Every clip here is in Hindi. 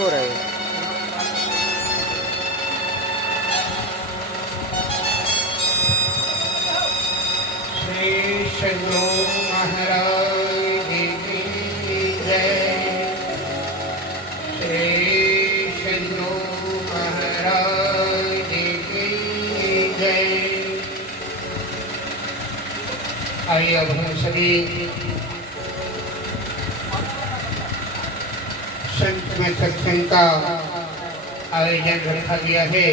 हो रहा है। श्री शंकरो महाराज की जय। श्री शंकरो महाराज की जय। आइए अब हम सभी संत में सत्संग का आयोजन रखा गया है।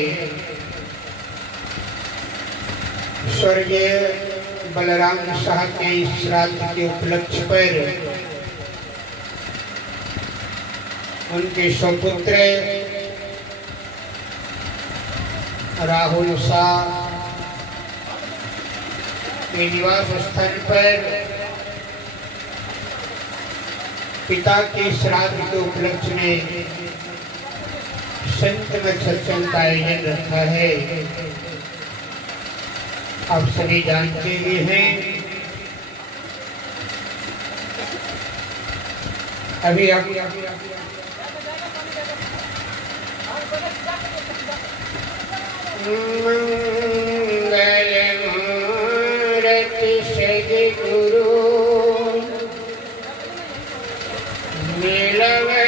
स्वर्गीय बलराम साहब के श्राद्ध के उपलक्ष्य पर उनके सुपुत्र राहुल शाह के निवास स्थान पर पिता के श्राद्ध के उपलक्ष्य में संत में सत्संग का आयोजन रखा है। आप सभी जानते ही हैं अभी आप मंगल मूर्ति सद्गुरु मिलवे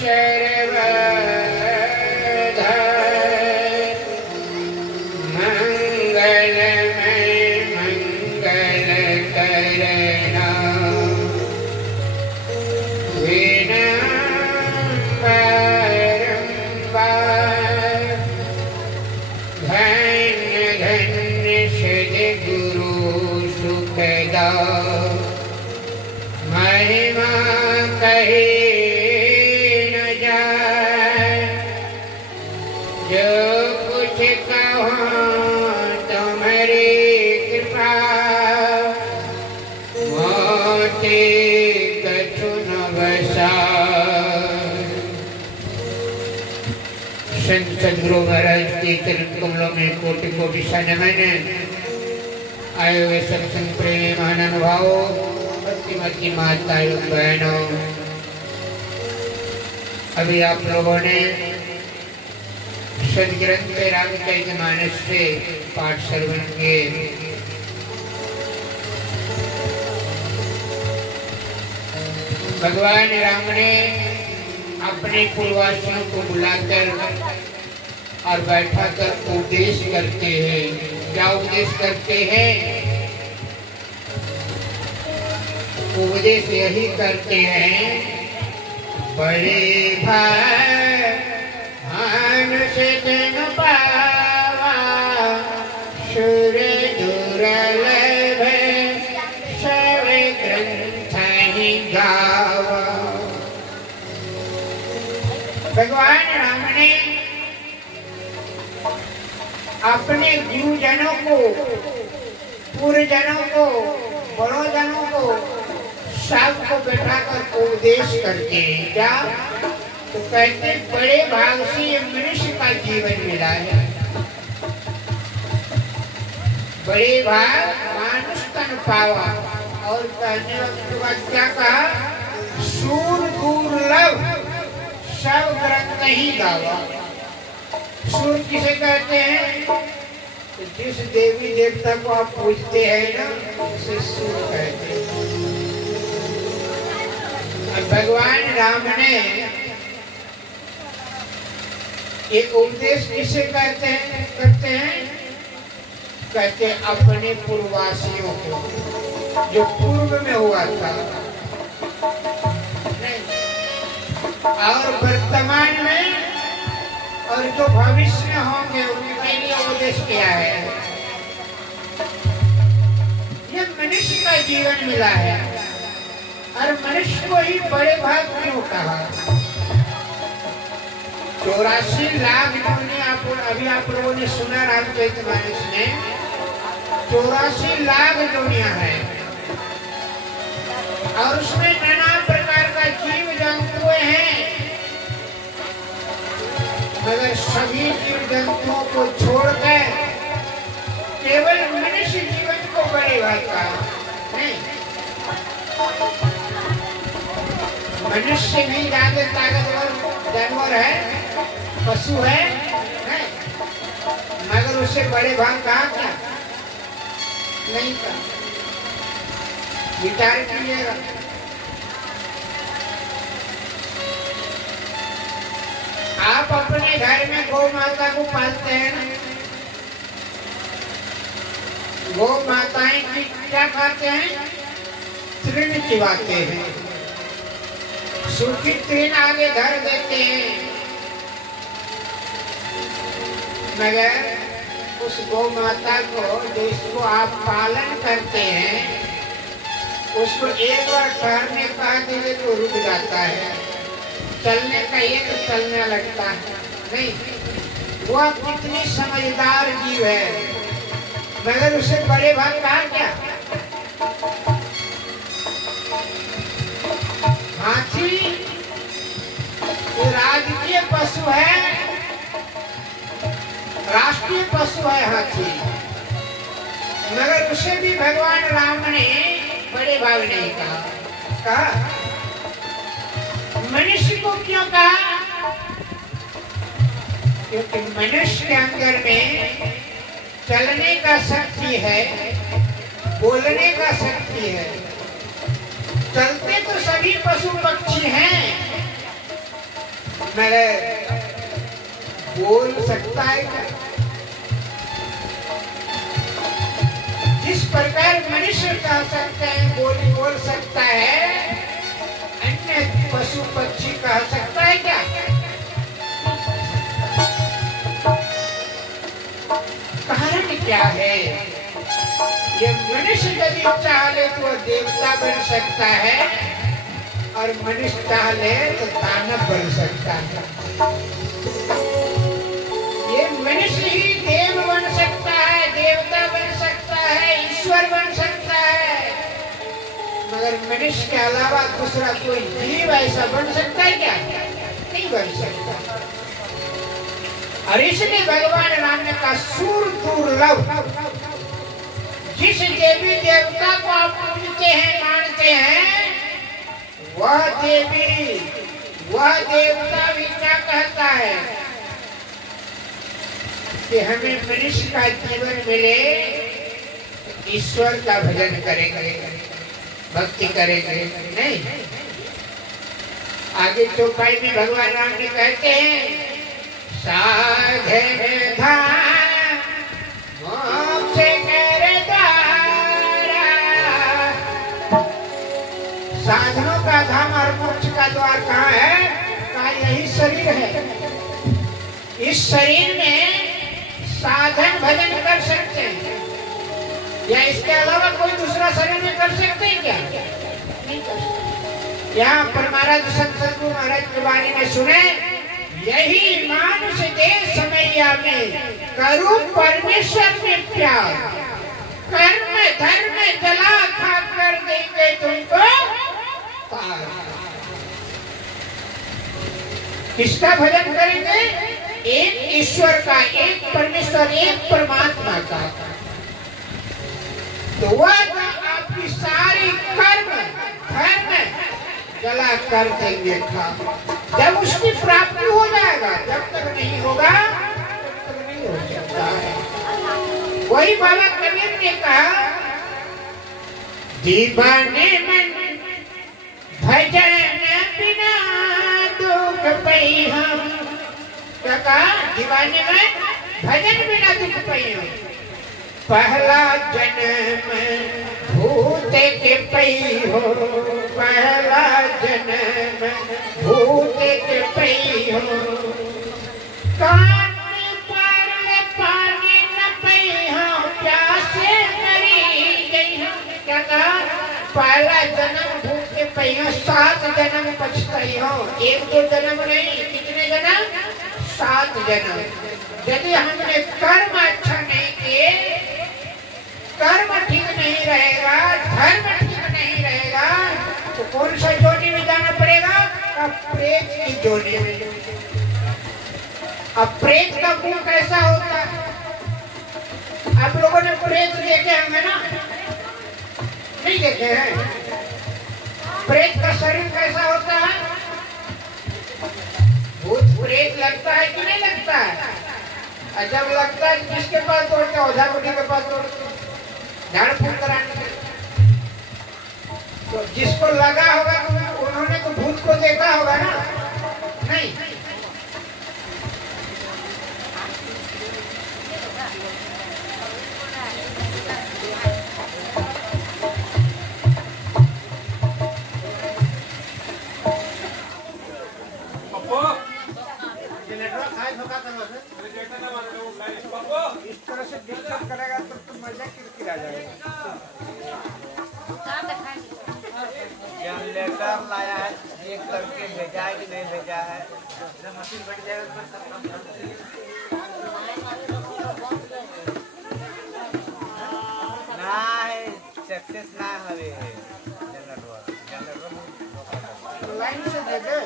सर्वदा मंगलमय मंगल करना विना बारंबार धन्य धन्य सद्गुरु सुखदा महिमा कही न जाए जो कुछ कहो तुम्हारी कृपा मोती कछु न बसाए। संत सद्गुरु महाराज के चरण कमलों में कोटि कोटि नमन। आए हुए सत्संग प्रेमी महानुभावों, भक्तिमती माताओं बहनों, अभी आप लोगों ने सदग्रंथ रामचरितमानस से पाठ श्रवण किए। भगवान राम ने अपने पूर्वजों को बुलाकर और बैठाकर उपदेश करते हैं। क्या उपदेश करते हैं? उपदेश यही करते हैं, बड़े भानुष जन पावा सुर दुर्लभ सब ग्रंथ ही गावा। भगवान राम ने अपने गुरुजनों को, पूर्वजनों को, बड़ों जनों को सबको बैठाकर उपदेश करते हैं। क्या? तो कहते बड़े भाग से ये मनुष्य का जीवन मिला है। बड़े भाग मानुष तन पावा। और कहने के बाद क्या कहा? सूर दुर्लभ सब ग्रंथ ही गावा। सूर किसे कहते हैं? तो जिस देवी देवता को आप पूजते हैं ना, उसे सूर कहते हैं। भगवान राम ने एक उपदेश किसे कहते हैं? कहते हैं अपने पूर्ववासियों को, जो पूर्व में हुआ था और वर्तमान में और जो भविष्य में होंगे उनके लिए उपदेश किया है। ये मनुष्य का जीवन मिला है और मनुष्य को ही बड़े भाग क्यों कहा? 84 लाख अभी आप लोगों ने सुना रामचरितमानस में 84 लाख दुनिया है और उसमें नाना प्रकार का जीव जंतु हैं, मगर सभी जीव जंतुओं को छोड़कर केवल मनुष्य जीवन को बड़े भाग का नहीं। मनुष्य भी ज्यादा ताकतवर जानवर है, पशु है, नहीं? मगर उससे बड़े भाग कहा क्या? नहीं था। विचार कीजिएगा। आप अपने घर में गौ माता को पालते हैं ना? गौ माताएं की क्या खाते हैं? तृण चिबाते हैं, सूखी तृण आगे धर देते हैं। मगर उस गौ माता को, जो इसको आप पालन करते हैं, उसको एक बार ठहरने कहा देवे तो रुक जाता है, चलने कहिए तो चलने लगता है। नहीं, वह कितनी समझदार जीव है, मगर उसे बड़े भाग कहा क्या? हाथी राजकीय पशु है, राष्ट्रीय पशु है हाथी, मगर उसे भी भगवान राम ने बड़े भाग नहीं कहा। मनुष्य को क्यों कहा? क्योंकि मनुष्य के अंदर में चलने का शक्ति है, बोलने का शक्ति है। चलते तो सभी पशु पक्षी हैं, मगर बोल सकता है क्या? जिस प्रकार मनुष्य कह सकते हैं, बोल सकता है, अन्य पशु पक्षी कह सकता है क्या? कारण क्या है? ये मनुष्य यदि चाह ले तो वह देवता बन सकता है, और मनुष्य चाह ले तो दानव बन सकता है। ये मनुष्य ही देव बन सकता है, देवता बन सकता है, ईश्वर बन सकता है, मगर मनुष्य के अलावा दूसरा कोई जीव ऐसा बन सकता है क्या? नहीं बन सकता। और इसलिए भगवान राम ने कहा सूर दुर्लभ। जिस देवी देवता को आप पूजते हैं, मानते हैं, वह देवी वह देवता भी क्या कहता है कि हमें मनुष्य का जीवन मिले, ईश्वर का भजन करेंगे, भक्ति करेंगे। नहीं, आगे चौपाई में भगवान राम ने कहते हैं साधन धाम मोक्ष कर द्वारा। साधनों का धाम और मोक्ष का द्वार कहाँ है? कहा यही शरीर है। इस शरीर में साधन भजन कर सकते हैं, या इसके अलावा कोई दूसरा शरीर में कर सकते हैं क्या? नहीं कर सकते। यहाँ पर महाराज संत सद्गुरु महाराज की वाणी में सुने, यही मानुष दे समैया में करूं परमेश्वर में प्यार, कर्म धर्म जला खा कर देंगे तुमको पार। किसका भजन करेंगे? एक ईश्वर का, एक परमेश्वर, एक परमात्मा का। तो वह आपकी सारी कर्म धर्म जला कर देंगे खा। जब उसकी प्राप्ति हो जाएगा, जब तक नहीं होगा तब तक नहीं हो सकता है। वही बाबा कबीर ने कहा दीवाने मन भजन बिना दुख पई हम। क्या कहा? दीवाने मन भजन बिना दुख पई हम। पहला जन्म भूत के पई हो, पहला जन्म भूत के पई हो। कान पर पानी न पई हो, प्यासे मरी गई हो। क्या कहा? पहला जन्म भूत के पई हो, 7 जन्म पछताई हो। 1-2 जन्म नहीं, कितने जन्म? 7 जन्म। यदि हमने कर्म अच्छा नहीं किए, कर्म ठीक नहीं रहेगा, धर्म ठीक नहीं रहेगा, तो कौन सा जोनी में जाना पड़ेगा? अब प्रेत की जोनी में। अब प्रेत का मुंह कैसा होता है? आप लोगों ने प्रेत देखे होंगे ना? नहीं देखे हैं? प्रेत का शरीर कैसा होता है? भूत प्रेत लगता है कि नहीं लगता है? जब लगता है किसके पास दौड़ते? ओझा बुढ़ी के पास दौड़ते, झाड़ फूक कराने के। तो जिसको लगा होगा तो उन्होंने तो भूत को देखा होगा ना? नहीं। इस तरह से डिस्टर्ब करेगा तो मजा किरकिरा जाएगा। जनरेटर लाया है, चेक करके भेजा है कि नहीं भेजा है। मशीन बैठ जाएगा नहीं, सक्सेस ना हवे जनरेटर लाइन से दे दे।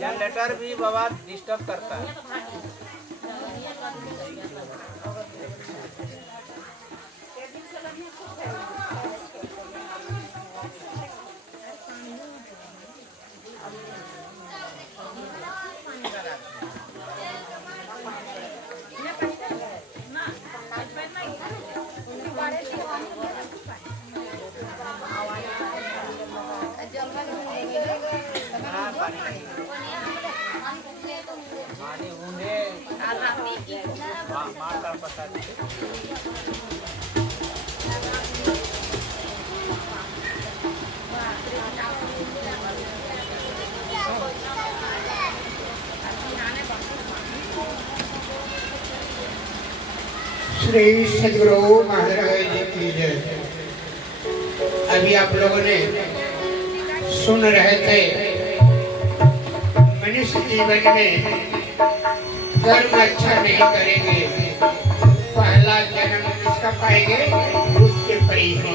जनरेटर भी बाबा डिस्टर्ब करता है। पानी नहीं पानी ऊँधे माता पता नहीं श्री सद्गुरु महाराज जी की जय। अभी आप लोगों ने सुन रहे थे मनुष्य जीवन में कर्म अच्छा नहीं करेंगे पहला जन्म किसका पाएंगे भूत के परी हो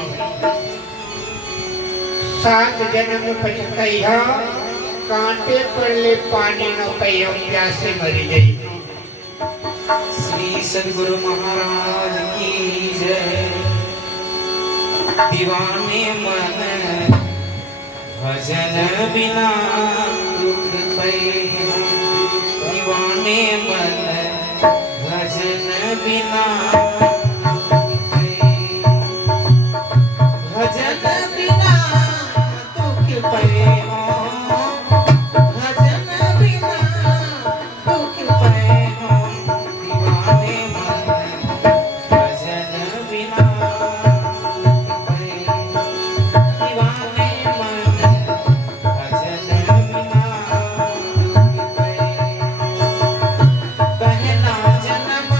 7 जन्म पछतैया कांटे पर ले पानी न पियो प्यासे मरी गई। श्री सद्गुरु महाराज की जय। दीवाने मन भजन बिना दुख पै दीवाने मन भजन बिना भजन बिना दुख पै भजन बिना दुख पै दीवाने मन भजन बिना दुख पै दीवाने मन भजन बिना दुख पै पहला जन्म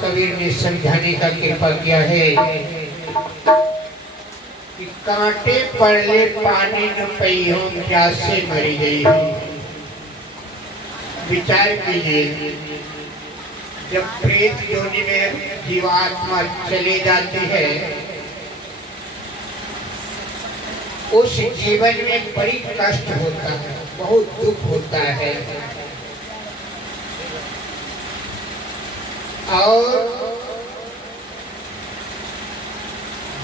कबीर ने समझाने का कृपा किया है कि कांटे पड़ले पानी न पई हो प्यासे मरी गई हो। विचार कीजिए, जब प्रेत योनि में जीवात्मा चली जाती है, उस जीवन में बड़ी कष्ट होता है, बहुत दुख होता है। और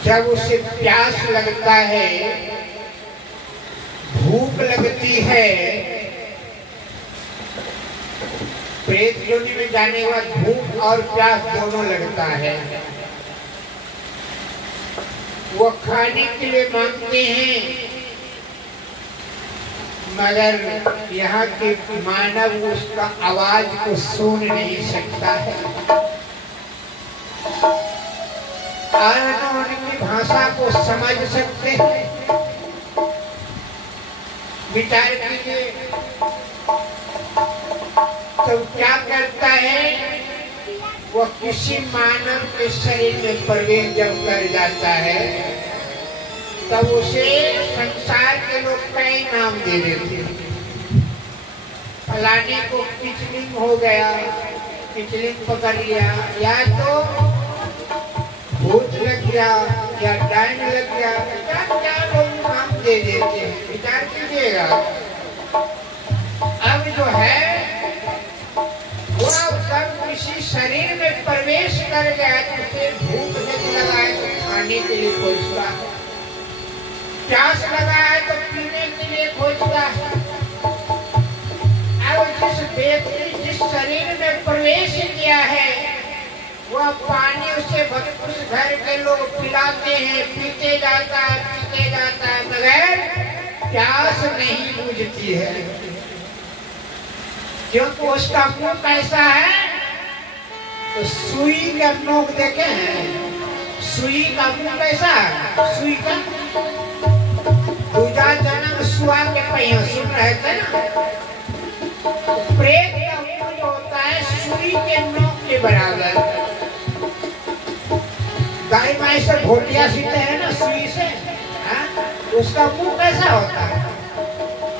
जब उसे प्यास लगता है, भूख लगती है, प्रेत योनि में जाने के बाद भूख और प्यास दोनों लगता है। वो खाने के लिए मांगते हैं, मगर यहाँ के मानव उसका आवाज को सुन नहीं सकता है और न उनकी भाषा को समझ सकते हैं। विचार कीजिए, तो क्या करता है, वो किसी मानव के शरीर में प्रवेश जब कर जाता है, तब उसे संसार के लोग कई नाम दे देते हैं। फलाने को किचलिंग हो गया, किचलिंग पकड़ लिया, या तो भूत लग गया, या डायन लग गया, क्या क्या लोग नाम दे देते हैं। विचार कीजिएगा, अब जो है वो जब किसी शरीर में प्रवेश कर गया तो उसे भूख जब लगा है तो खाने के लिए खोजता है, प्यास लगा है तो पीने के लिए खोजता है। अब जिस व्यक्ति जिस शरीर में प्रवेश किया है, वह पानी उसे उस घर के लोग पिलाते हैं, पीते जाता है, मगर प्यास नहीं बुझती है, क्योंकि उसका मुंह कैसा है, तो सुई का नोक देखे हैं, सुई का मुंह कैसा है, सुई का दूजा जन्म सुआ के पहिया सुन रहे थे ना। प्रेत का मुंह जो होता है सुई के नोक के बराबर। गाय माई से भोटिया सीते हैं ना सुई से, उसका मुंह कैसा होता है,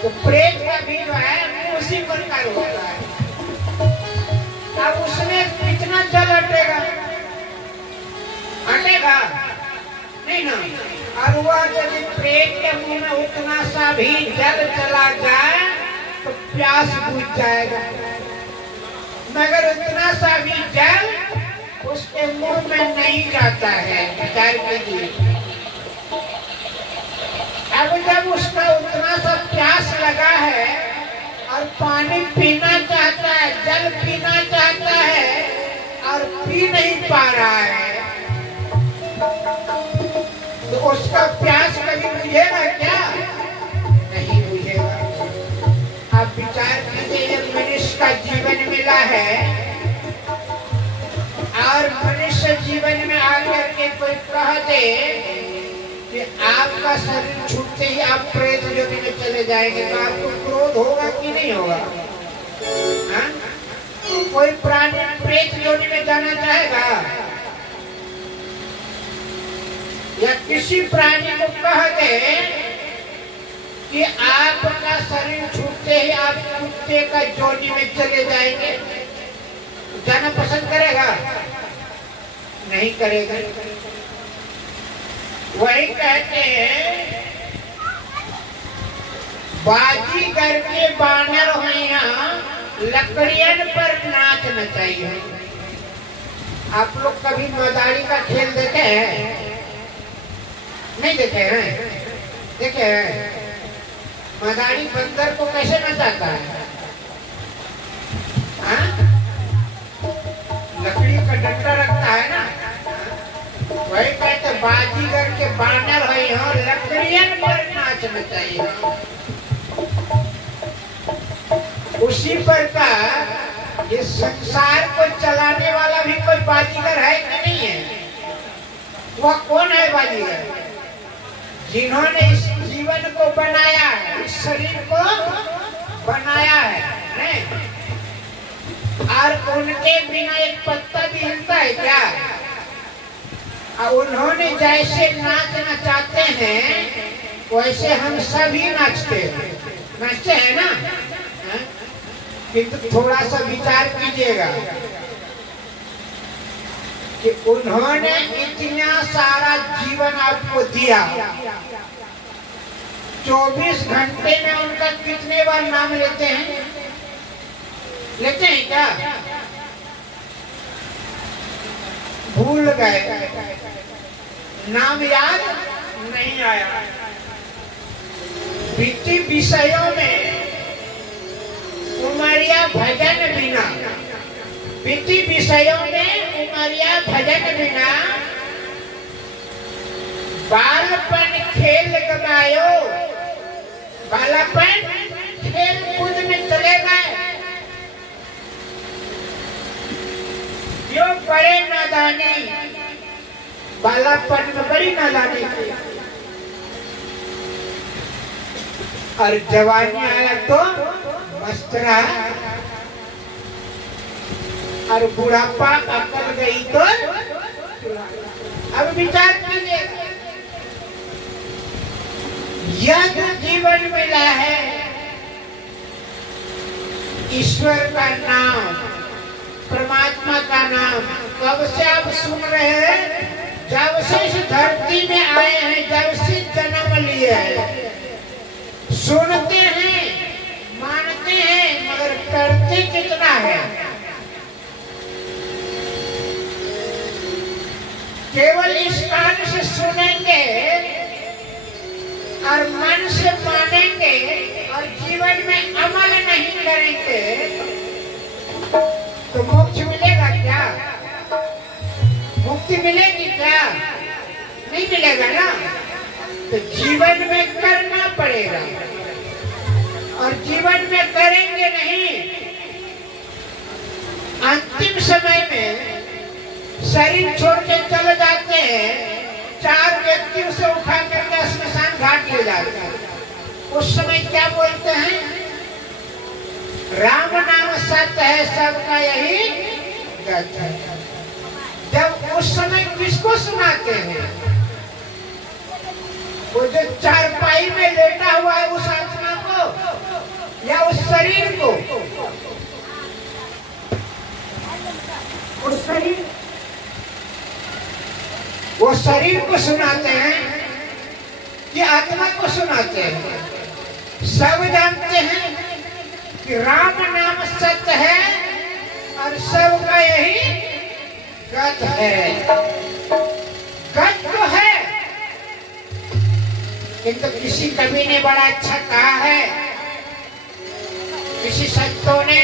तो प्रेत का भी जो है उसी प्रकार होता है। अब उसमें कितना जल हटेगा, हटेगा नहीं ना। और वह यदि प्रेत के मुंह में उतना सा भी जल चला जाए तो प्यास बुझ जाएगा, मगर उतना सा भी जल उसके मुंह में नहीं जाता है। विचार कीजिए, अब जब उसका उतना सा प्यास लगा है और पानी पीना चाहता है, जल पीना चाहता है और पी नहीं पा रहा है, तो उसका प्यास कभी बुझेगा क्या? नहीं बुझेगा। आप विचार कीजिए, जब मनुष्य का जीवन मिला है और मनुष्य जीवन में आकर के कोई कह दे कि आपका शरीर छूटते ही आप प्रेत योनि में चले जाएंगे, तो आपको क्रोध होगा कि नहीं होगा? हाँ? कोई प्राणी प्रेत योनि में जाना चाहेगा? या किसी प्राणी को कह दे कि आपका शरीर छूटते ही आप कुत्ते का योनि में चले जाएंगे, जाना पसंद करेगा? नहीं करेगा। वही कहते हैं, बाजीगर के बानर होइया लकड़ियन पर नाच नचाइए। आप लोग कभी मदारी का खेल देखे हैं? नहीं देखे हैं? देखे हैं? मदारी बंदर को कैसे नचाता है? हाँ? लकड़ी का डंडा रखता है ना, वही कहते बाजीगर के बानर है, यहाँ लकड़ियन पर नाच नचाइए। उसी प्रकार ये संसार को चलाने वाला भी कोई बाजीगर है कि नहीं है? वह कौन है बाजीगर? जिन्होंने इस जीवन को बनाया है, इस शरीर को बनाया है, नहीं? और उनके बिना एक पत्ता भी हिलता है क्या? और उन्होंने जैसे नाचना चाहते हैं वैसे हम सभी नाचते हैं ना। किंतु थोड़ा सा विचार कीजिएगा कि उन्होंने इतना सारा जीवन आपको दिया, 24 घंटे में उनका कितने बार नाम लेते हैं? लेते हैं क्या? भूल गए, नाम याद नहीं आया। बीती विषयों में उमरिया भजन बिना, बीती विषयों में उमरिया भजन बिना, बालपन खेल गवायो, बालपन खेल कूद में चले गए। जो बड़े नादानी, बालापन में बड़ी नादानी थी, और जवानी आया तो मस्त रहा, और बुढ़ापा अकल गई तो। अब विचार कीजिए, यह जो जीवन मिला है ईश्वर का नाम, परमात्मा का नाम, कब से आप सुन रहे हैं? जब से इस धरती में आए हैं, जब से जन्म लिए हैं। सुनते हैं, मानते हैं, मगर करते कितना है? केवल इस कान से सुनेंगे और मन से मानेंगे और जीवन में अमल नहीं करेंगे तो मोक्ष मिलेगा क्या? मुक्ति मिलेगी क्या? नहीं मिलेगा ना। तो जीवन में करना पड़ेगा, और जीवन में करेंगे नहीं, अंतिम समय में शरीर छोड़ के चले जाते हैं, 4 व्यक्ति उसे उठा करके स्मशान घाट ले जाते हैं। उस समय क्या बोलते हैं? राम नाम सत्य है, सबका यही गत है। जब उस समय किसको सुनाते हैं? वो जो चारपाई में लेटा हुआ है उस आत्मा को या उस शरीर को? उस शरीर, वो शरीर को सुनाते हैं कि आत्मा को सुनाते हैं? सब जानते हैं कि राम नाम सत्य है और सबका यही गत है। गत तो है, किंतु किसी कवि ने बड़ा अच्छा कहा है, किसी संतों ने,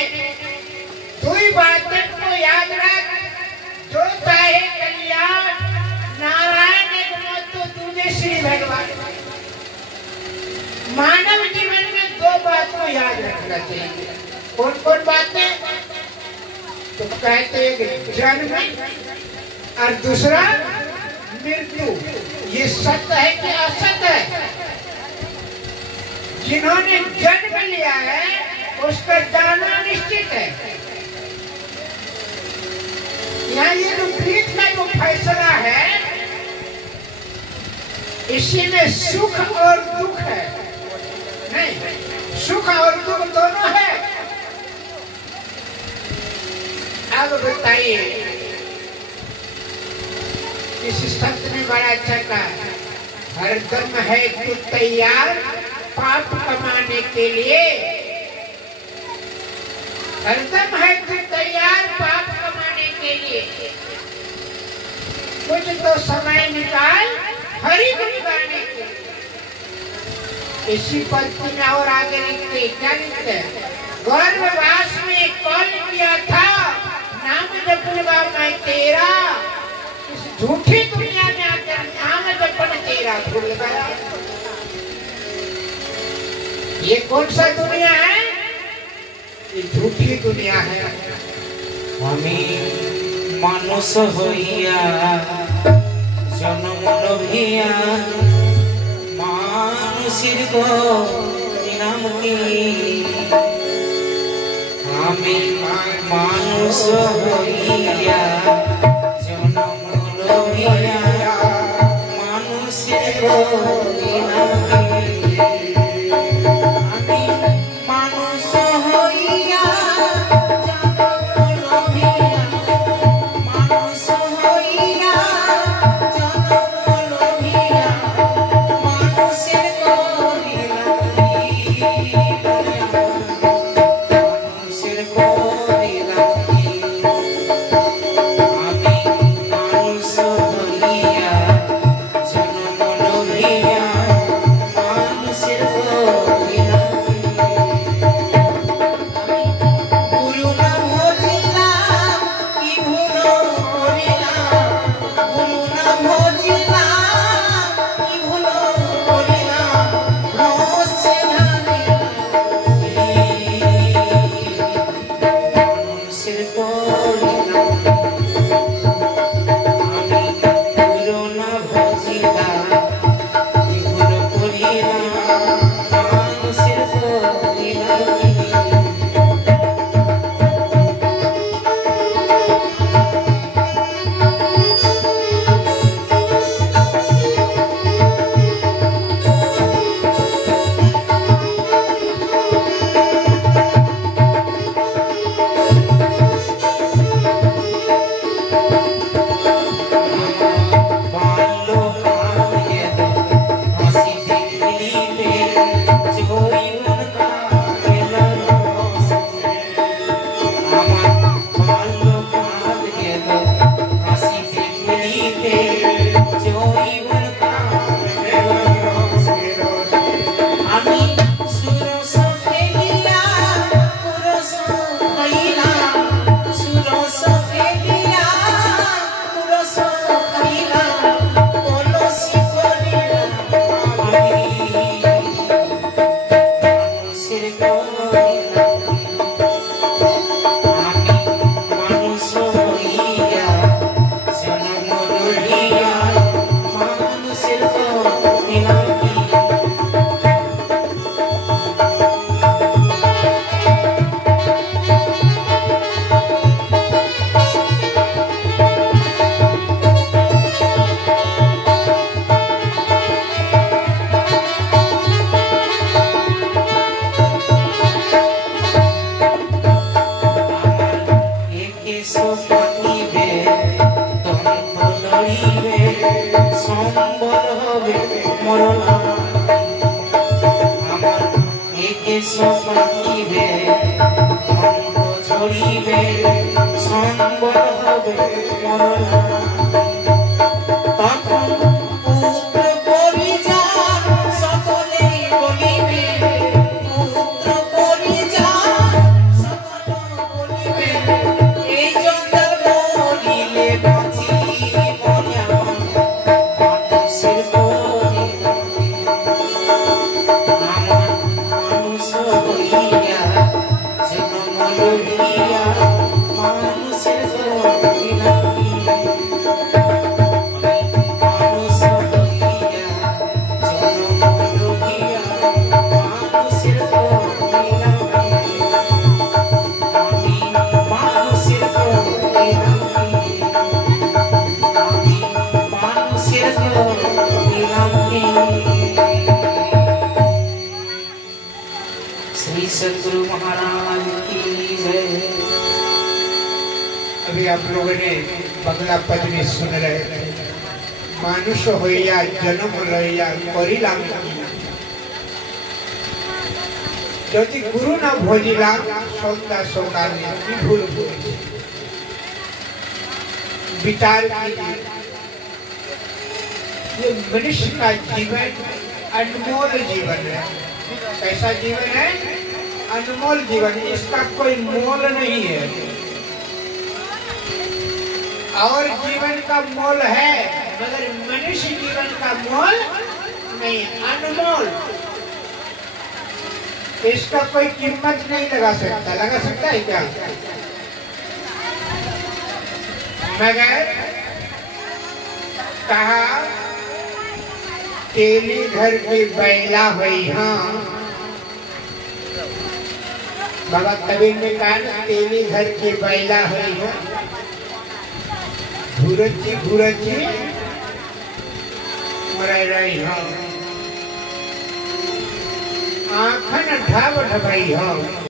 तू ही बातों को याद रख, जो चाहे कल्याण, नारायण एक मत तो तुझे श्री भगवान। मानव जीवन में 2 बात को याद रखना चाहिए। कौन कौन बातें? तो कहते हैं जन्म और दूसरा मृत्यु। ये सत्य है कि असत्य है? जिन्होंने जन्म लिया है उसका जाना निश्चित है। यहाँ ये जो प्रीत का जो फैसला है, इसी में सुख और दुख है। नहीं, सुख और दुख दोनों है। अब बताइए, किसी संत ने बड़ा अच्छा कहा, हरदम है तू तैयार पाप कमाने के लिए, हरदम है तू तैयार पाप कमाने के लिए। कुछ तो समय निकाल हरि गुण गाने के। इसी पंक्ति में और आगे लिखते, क्या लिखते हैं? गर्भवास में कौन किया था नाम जपनवा मैं तेरा, इस झूठी दुनिया में आकर नाम जपन तेरा भूल गया। ये कौन सा दुनिया है? ये झूठी दुनिया है। हमें मानुष होइया जन्म लभिया मानुषिर को नाम की, हमें मानुष होइया जन्म लभिया श्री सद्गुरु महाराज की जय। अभी आप लोगों ने बगला पद में सुन रहे थे, मानुष होइया जन्म लइया करिला यदि गुरु न भोजिला सौदा सौदार की भूल भूल। विचार कीजिए, ये मनुष्य का जीवन अनमोल जीवन है। कैसा जीवन है? अनमोल जीवन, इसका कोई मोल नहीं है। और जीवन का मोल है मगर मनुष्य जीवन का मोल नहीं, अनमोल। इसका कोई कीमत नहीं लगा सकता है क्या? मगर कहा तेली घर की बैला हुई। हाँ, बाबा कबीर ने कहा ना, तेली घर की बैला हुई है। घूरची रह रही हो, आँखन ढब ढबई हो।